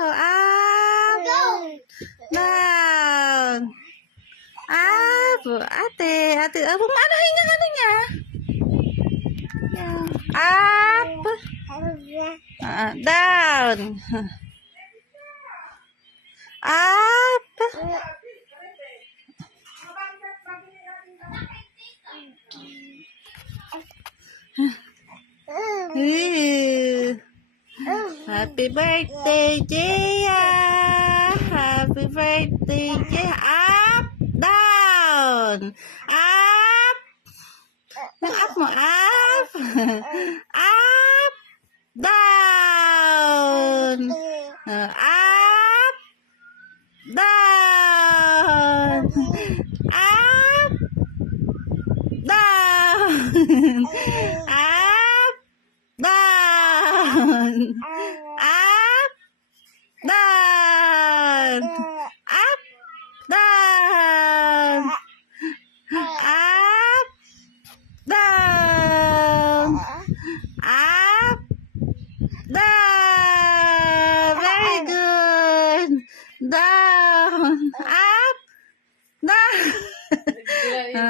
ako. Up. Down. Up. Ate. Ano hinga niya? Up. Down. Up. Happy birthday, Gia! Happy birthday, Gia! Up! Down! Up! Yung up mo, up! Up! Down! Up! Down! Up! Down! Up! Down! Up! Down! Up! Down! Up! Down! Up! Down! Very good! Down! Up! Down!